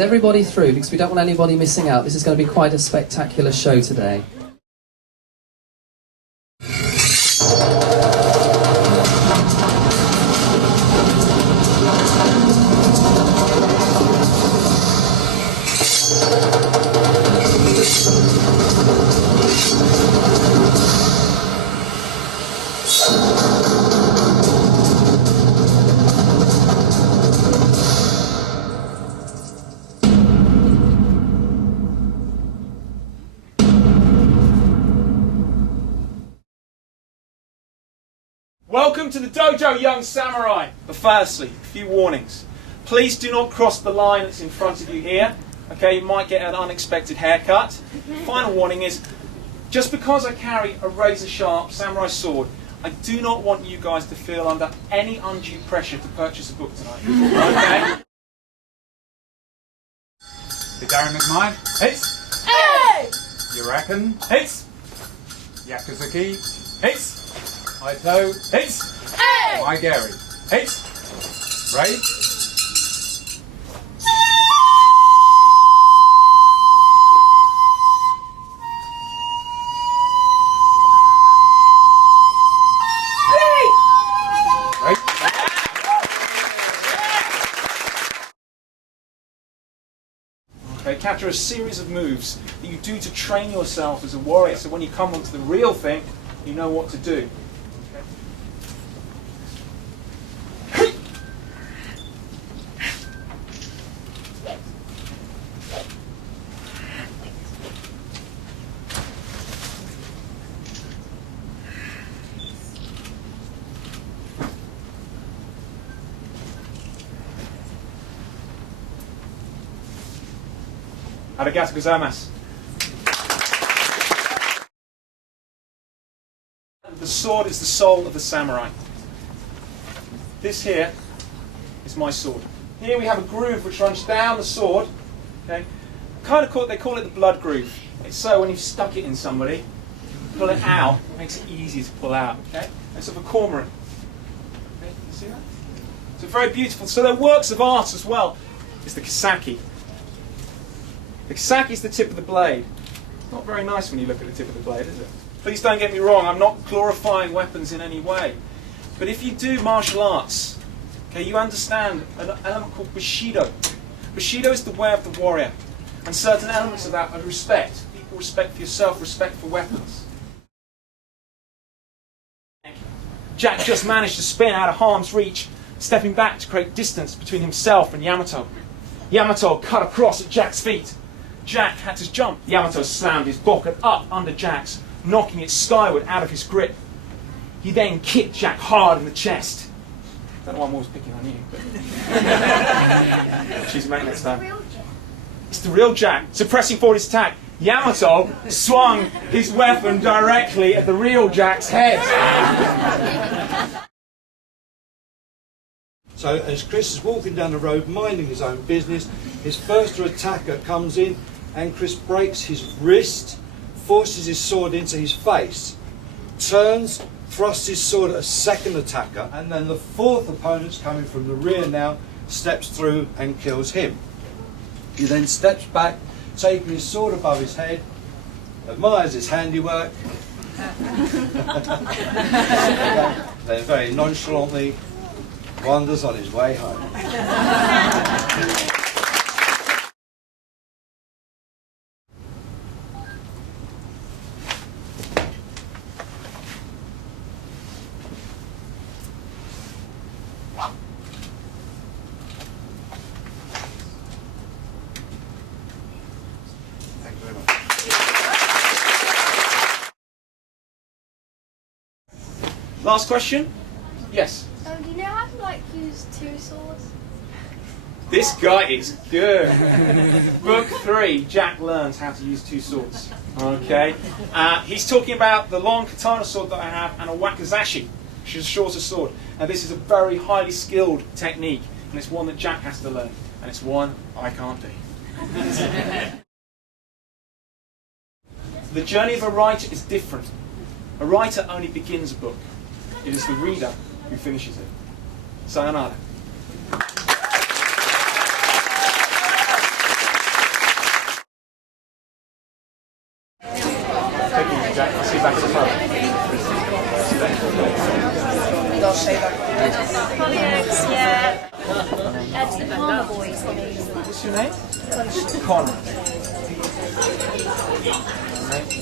everybody through because we don't want anybody missing out. This is going to be quite a spectacular show today. Welcome to the dojo, young samurai. But firstly, a few warnings. Please do not cross the line that's in front of you here. Okay, you might get an unexpected haircut. Final warning is, just because I carry a razor-sharp samurai sword, I do not want you guys to feel under any undue pressure to purchase a book tonight. Okay? The Darren McMahon? Hits. Hey! You reckon? Hits. Yakuzuki? Hits. Aito? Hits. Hey! My Gary? Hits. Ray? Ray? Okay, capture a series of moves that you do to train yourself as a warrior, so when you come onto the real thing, you know what to do. Arigato gozaimasu. The sword is the soul of the samurai. This here is my sword. Here we have a groove which runs down the sword. Okay, they call it the blood groove. It's so when you've stuck it in somebody, pull it out, it makes it easy to pull out. Okay, it's of a cormorant. Okay, you see that? So very beautiful. So they're works of art as well. It's the kisaki. The kisaki is the tip of the blade. It's not very nice when you look at the tip of the blade, is it? Please don't get me wrong, I'm not glorifying weapons in any way. But if you do martial arts, okay, you understand an element called Bushido. Bushido is the way of the warrior. And certain elements of that are respect. Equal respect for yourself, respect for weapons. Jack just managed to spin out of harm's reach, stepping back to create distance between himself and Yamato. Yamato cut across at Jack's feet. Jack had to jump. Yamato slammed his bokken up under Jack's, knocking it skyward out of his grip. He then kicked Jack hard in the chest. I don't know why I'm always picking on you, but she's mate next time. It's the real Jack, suppressing forward his attack. Yamato swung his weapon directly at the real Jack's head. So as Chris is walking down the road, minding his own business, his first attacker comes in and Chris breaks his wrist, forces his sword into his face, turns, thrusts his sword at a second attacker, and then the fourth opponent's coming from the rear now, steps through and kills him. He then steps back, taking his sword above his head, admires his handiwork, then very nonchalantly wanders on his way home. Thank you very much. Last question? Yes. Do you know how to use two swords? This guy is good. Book 3, Jack learns how to use two swords. Okay. He's talking about the long katana sword that I have and a wakizashi, which is a shorter sword. Now this is a very highly skilled technique, and it's one that Jack has to learn, and it's one I can't do. The journey of a writer is different. A writer only begins a book. It is the reader who finishes it. Sayonara. To the Palmer boys. What's your name? Connor.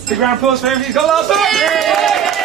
Big round of applause for him. He's got last one.